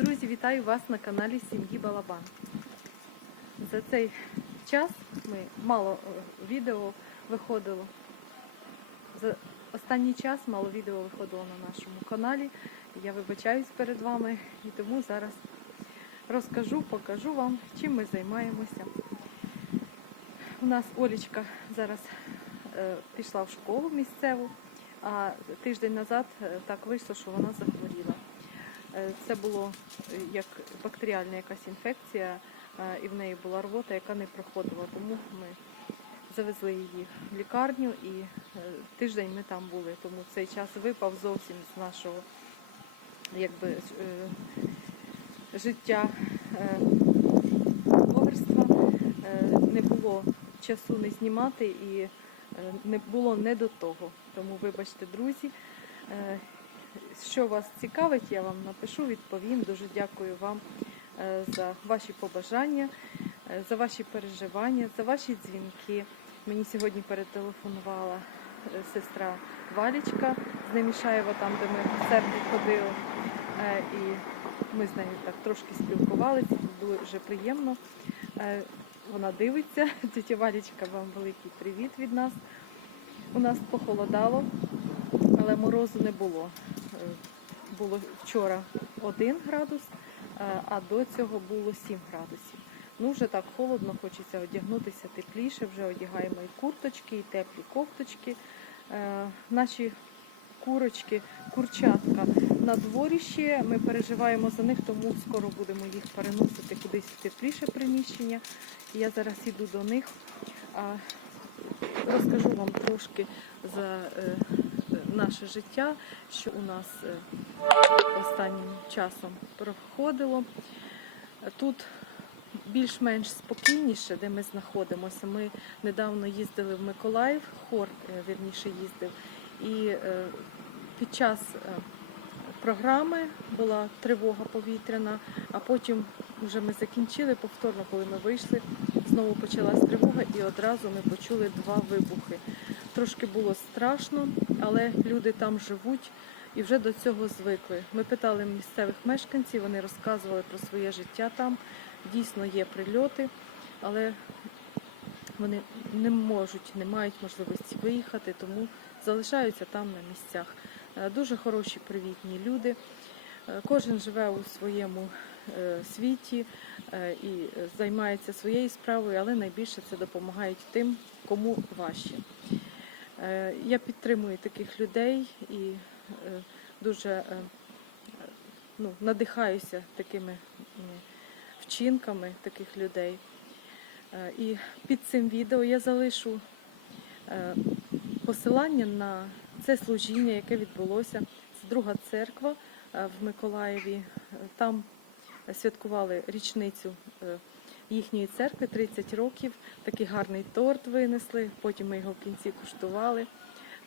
Друзі, вітаю вас на каналі Сім'ї Балабан. За цей час ми мало е, відео виходило. За останній час мало відео виходило на нашому каналі. Я вибачаюсь перед вами і тому зараз розкажу, покажу вам, чим ми займаємося. У нас Олічка зараз е, пішла в школу місцеву, а тиждень назад е, так вийшло, що вона захворіла. Е, Це було е, як бактеріальна якась інфекція, е, і в неї була рвота, яка не проходила. Тому ми завезли її в лікарню і тиждень ми там були. Тому цей час випав зовсім з нашого якби, життя. Е, Не було часу не знімати і не було не до того. Тому вибачте, друзі. Що вас цікавить, я вам напишу, відповім. Дуже дякую вам е, за ваші побажання, е, за ваші переживання, за ваші дзвінки. Мені сьогодні перетелефонувала е, сестра Валічка з Немішаєва, там, де ми в церкві ходили. І ми з нею так трошки спілкувалися, дуже приємно. Вона дивиться. Тетя Валічка, вам великий привіт від нас. У нас похолодало, але морозу не було. Було вчора 1 градус, е, а до цього було 7 градусів. Ну, вже так холодно, хочеться одягнутися тепліше, вже одягаємо і курточки, і теплі кофточки. Е, Наші курочки, курчатка на дворі ще. Ми переживаємо за них, тому скоро будемо їх переносити кудись в тепліше приміщення. Я зараз іду до них. Розкажу вам трошки за е, наше життя, що у нас е, останнім часом проходило. Тут більш-менш спокійніше, де ми знаходимося. Ми недавно їздили в Миколаїв, хор е, вірніше їздив, і е, під час програми була тривога повітряна, а потім вже ми закінчили повторно, коли ми вийшли. Знову почалась тривога, і одразу ми почули два вибухи. Трошки було страшно, але люди там живуть і вже до цього звикли. Ми питали місцевих мешканців, вони розказували про своє життя там. Дійсно є прильоти, але вони не можуть, не мають можливості виїхати, тому залишаються там на місцях. Е, Дуже хороші, привітні люди. Е, Кожен живе у своєму е, світі і займається своєю справою, але найбільше це допомагають тим, кому важче. Е, Я підтримую таких людей і е, дуже е, ну, надихаюся такими вчинками таких людей. І під цим відео я залишу посилання на це служіння, яке відбулося. Це друга церква в Миколаєві. Там святкували річницю їхньої церкви 30 років. Такий гарний торт винесли, потім ми його в кінці куштували.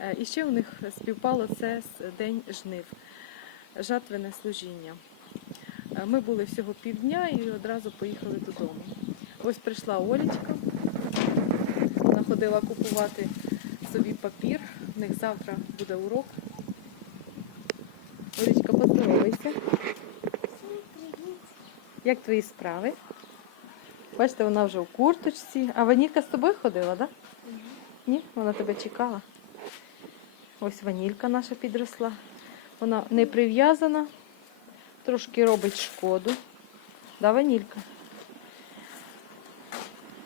Е, І ще у них співпало це з День жнив, жатвене служіння. Е, Ми були всього півдня і одразу поїхали додому. Ось прийшла Олічка, вона ходила купувати собі папір. В них завтра буде урок. Олічка, поздоровайся. Як твої справи? Бачите, вона вже в курточці. А Ванілька з тобою ходила, так? Да? Ні? Вона тебе чекала. Ось ванілька наша підросла. Вона не прив'язана, трошки робить шкоду. Да, ванілька?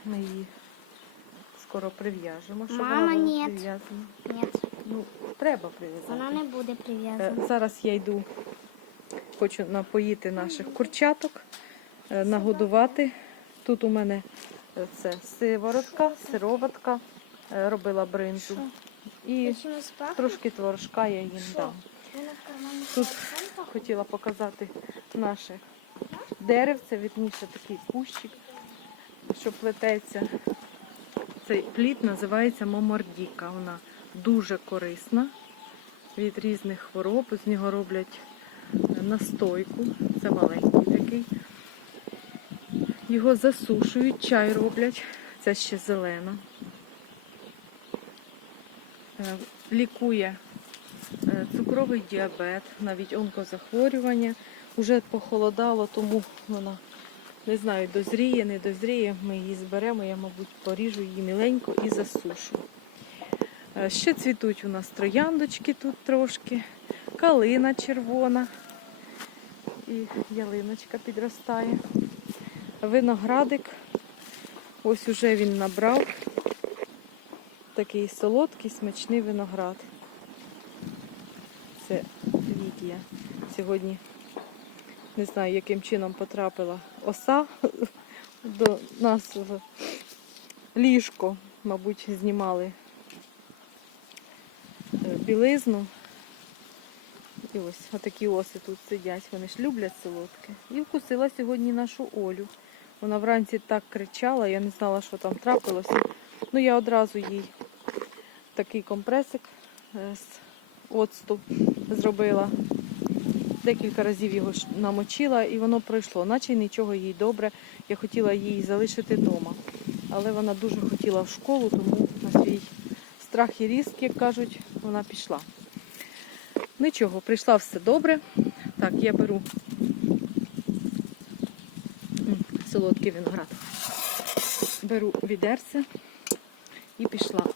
Ми її скоро прив'яжемо, щоб Мама, вона була ні. прив'язана. Ні, Ну, треба прив'язати. вона не буде Е, прив'язана. Зараз я йду, хочу напоїти наших курчаток, е, нагодувати. Тут у мене це сиворотка, сироватка, е, робила бринзу. І трошки творожка я їм дам. Тут хотіла показати наше деревце, вірніше такий кущик, що плететься. Цей плід називається момордіка. Вона дуже корисна від різних хвороб. З нього роблять е, настойку. Це маленький такий. Його засушують, чай роблять. Це ще зелена. Е, Лікує е, цукровий діабет, навіть онкозахворювання. Уже похолодало, тому вона не знаю, дозріє, не дозріє. Ми її зберемо, я, мабуть, поріжу її міленько і засушу. Е, Ще цвітуть у нас трояндочки тут трошки, калина червона і ялиночка підростає. Виноградик. Ось уже він набрав. Такий солодкий, смачний виноград. Це Лідія. Сьогодні не знаю, яким чином потрапила оса до нас в ліжко. Мабуть, знімали е, білизну. І ось отакі оси тут сидять. Вони ж люблять солодке. І вкусила сьогодні нашу Олю. Вона вранці так кричала, я не знала, що там трапилося. Ну, я одразу їй такий компресик е, з оцту зробила. Декілька разів його намочила і воно пройшло, наче нічого їй добре. Я хотіла її залишити вдома. Але вона дуже хотіла в школу, тому на свій страх і різк, як кажуть, вона пішла. Нічого, прийшла все добре. Так, я беру солодкий виноград. Беру відерце і пішла.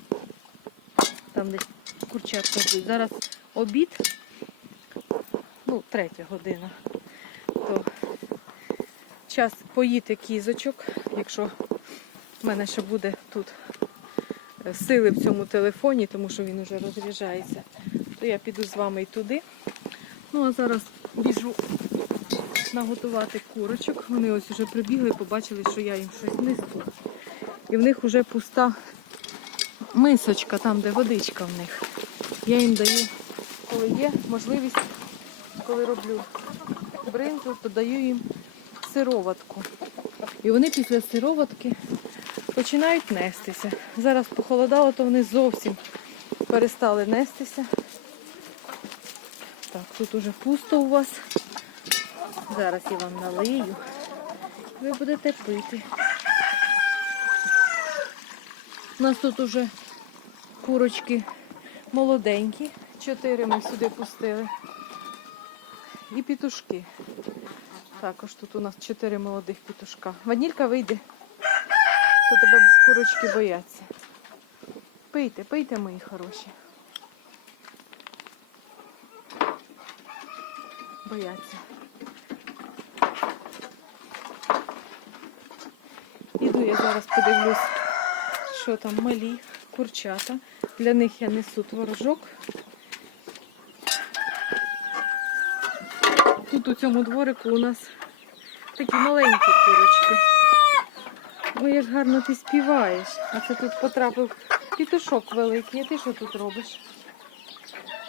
Там десь курчатка ждуть. Зараз обід, ну, третя година. То час поїти кізочок, якщо в мене ще буде тут е, сили в цьому телефоні, тому що він вже розряджається, то я піду з вами і туди. Ну а зараз біжу наготувати курочок. Вони ось вже прибігли, побачили, що я їм щось несу. І в них вже пуста мисочка, там, де водичка в них. Я їм даю, коли є можливість, коли роблю бринзу, то даю їм сироватку. І вони після сироватки починають нестися. Зараз похолодало, то вони зовсім перестали нестися. Так, тут уже пусто у вас. Зараз я вам налию. Ви будете пити. У нас тут уже курочки молоденькі. Чотири ми сюди пустили. І пітушки. Також тут у нас чотири молодих пітушка. Ванілька вийде, то тебе курочки бояться. Пийте, пийте, мої хороші. Бояться. Іду я зараз подивлюсь, що там малі курчата. Для них я несу творожок. Тут у цьому дворику у нас такі маленькі курочки. Ой, як гарно ти співаєш. А це тут потрапив пітушок великий. А ти що тут робиш?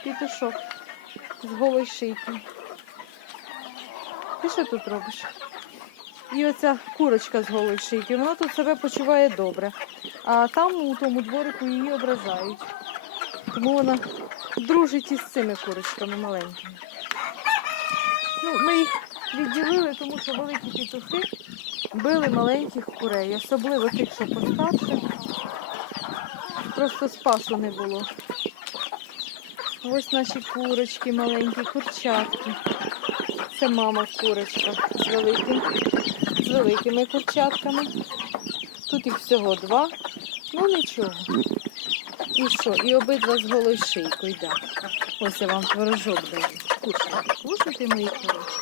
Пітушок з голої шийки. Ти що тут робиш? І оця курочка з голої шийки, вона тут себе почуває добре. А там у тому дворику її ображають. Тому вона дружить із цими курочками маленькими. Ну, ми їх відділили, тому що великі петухи били маленьких курей, особливо тих, що постарше. Просто спасу не було. Ось наші курочки маленькі, курчатки. Це мама курочка з великим, з великими курчатками. Тут їх всього два. Ну нічого. І що? І обидва з голою шийкою, да. Ось я вам творожок даю. Кушайте, кушайте, мої хороші.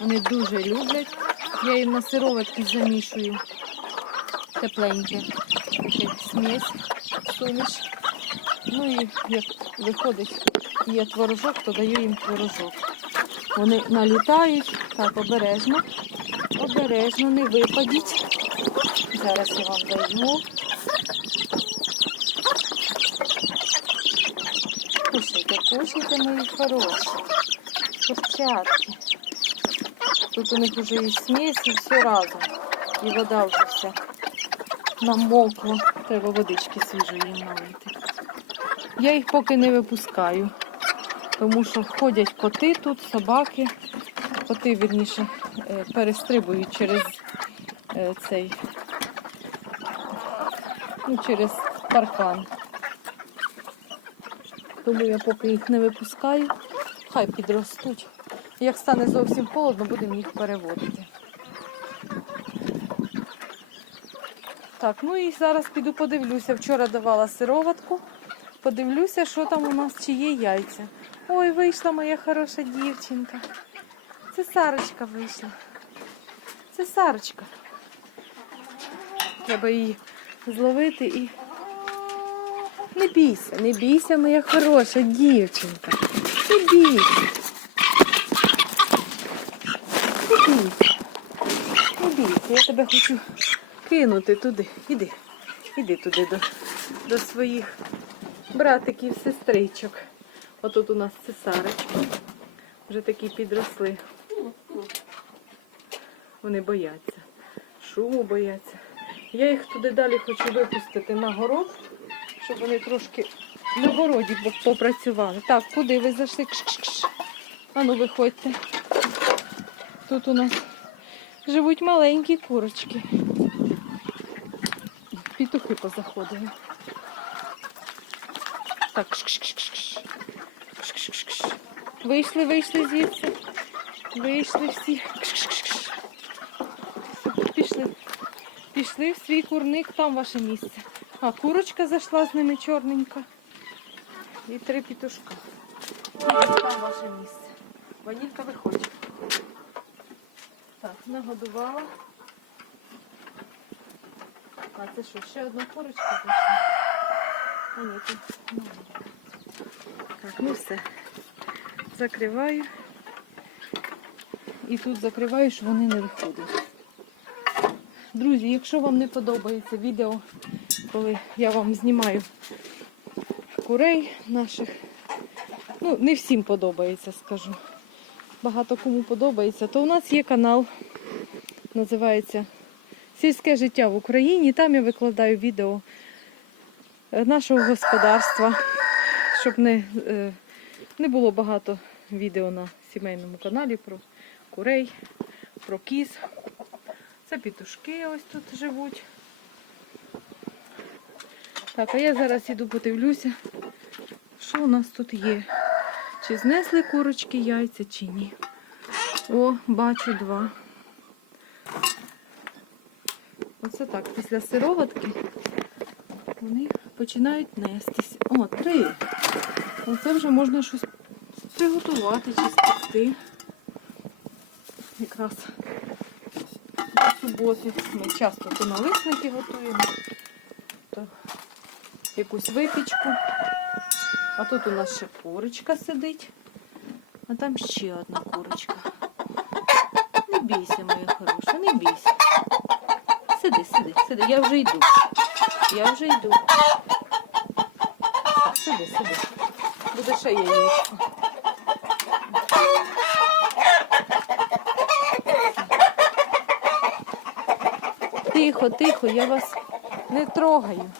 Вони дуже люблять. Я їм на сироватки замішую. Тепленьке. Смесь, суміш. Ну і як виходить, є творожок, то даю їм творожок. Вони налітають. Так, обережно. Обережно, не випадіть. Зараз я вам даю. Кушайте, кушайте, мої хороші. Курчатки. Тут у них вже і смесь, і все разом. І вода вже вся намокла. Треба водички свіжої їм налити. Я їх поки не випускаю, тому що ходять коти тут, собаки. Коти, вірніше, е, перестрибують через е, цей, ну, через паркан. Тому я поки їх не випускаю, хай підростуть. Як стане зовсім холодно, будемо їх переводити. Так, ну і зараз піду подивлюся. Вчора давала сироватку. Подивлюся, що там у нас, чи є яйця. Ой, вийшла моя хороша дівчинка. Це Сарочка вийшла. Це Сарочка. Треба її зловити і. Не бійся, не бійся, моя хороша дівчинка. Не бійся. Не бійся. Не бійся, я тебе хочу кинути туди. Іди. Іди туди до, до своїх братиків, сестричок. Отут у нас цесарочки. Вже такі підросли. Вони бояться. Шуму бояться. Я їх туди далі хочу випустити на город, щоб вони трошки на городі попрацювали. Так, куди ви зайшли? Кш-кш-кш. Ану, виходьте. Тут у нас живуть маленькі курочки. Петухи позаходили. Так, Вийшли, вийшли звідси. Вийшли всі. Пішли. Пішли в свій курник, там ваше місце. А курочка зайшла з ними чорненька. І три пітушка. Там ваше місце. Ванілька виходить. Так, нагодувала. А це що, ще одна курочка? А ні, тут. Так, ну все. Закриваю. І тут закриваю, щоб вони не виходили. Друзі, якщо вам не подобається відео, коли я вам знімаю курей наших, ну, не всім подобається, скажу. Багато кому подобається, то у нас є канал, називається Сільське життя в Україні. Там я викладаю відео нашого господарства, щоб не, е, не було багато відео на сімейному каналі про курей, про кіз. Це пітушки ось тут живуть. Так, а я зараз іду подивлюся, що у нас тут є. Чи знесли курочки яйця, чи ні. О, бачу два. Оце так, після сироватки вони починають нестись. О, три. Оце вже можна щось приготувати чи спекти. Якраз до суботи. Ми часто то налисники готуємо, то якусь випічку. А тут у нас ще курочка сидить, а там ще одна курочка. Не бійся, моя хороша, не бійся. Сиди, сиди, сиди, я вже йду. Я вже йду. Сиди, сиди. Буде ще яєчко. Тихо, тихо, я вас не трогаю.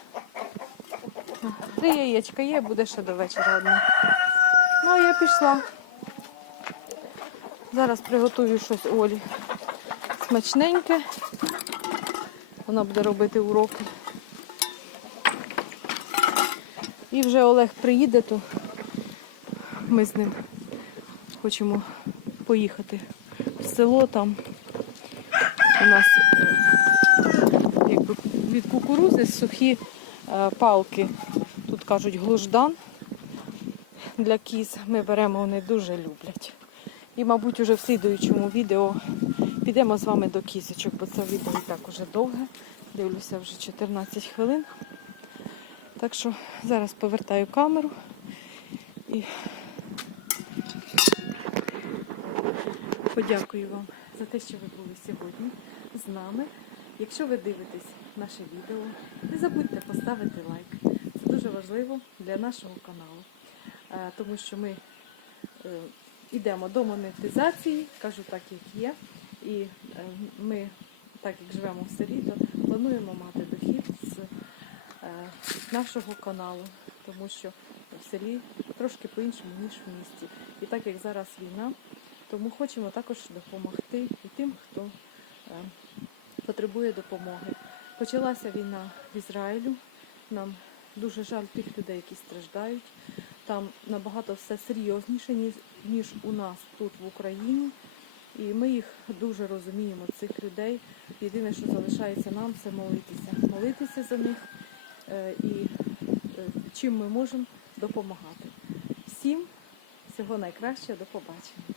Три яєчка є, буде ще до вечора одне. Ну, а я пішла. Зараз приготую щось Олі. Смачненьке. Вона буде робити уроки. І вже Олег приїде, то ми з ним хочемо поїхати в село там. У нас якби від кукурузи сухі е, палки. Тут кажуть глуждан для кіз. Ми беремо, вони дуже люблять. І, мабуть, уже в слідуючому відео підемо з вами до кізочок, бо це відео і так уже довге. Дивлюся вже 14 хвилин. Так що зараз повертаю камеру і подякую вам за те, що ви були сьогодні з нами. Якщо ви дивитесь наше відео, не забудьте поставити лайк. Це дуже важливо для нашого каналу, Е, тому що ми е, йдемо до монетизації, кажу так, як є. І е, ми, так як живемо в селі, то плануємо мати Е, нашого каналу, тому що в селі трошки по-іншому, ніж в місті. І так як зараз війна, тому хочемо також допомогти і тим, хто е, потребує допомоги. Почалася війна в Ізраїлю. Нам дуже жаль тих людей, які страждають. Там набагато все серйозніше, ніж у нас тут в Україні. І ми їх дуже розуміємо, цих людей. Єдине, що залишається нам, це молитися, молитися за них. Е, і е, чим ми можемо допомагати. Всім всього найкращого, до побачення.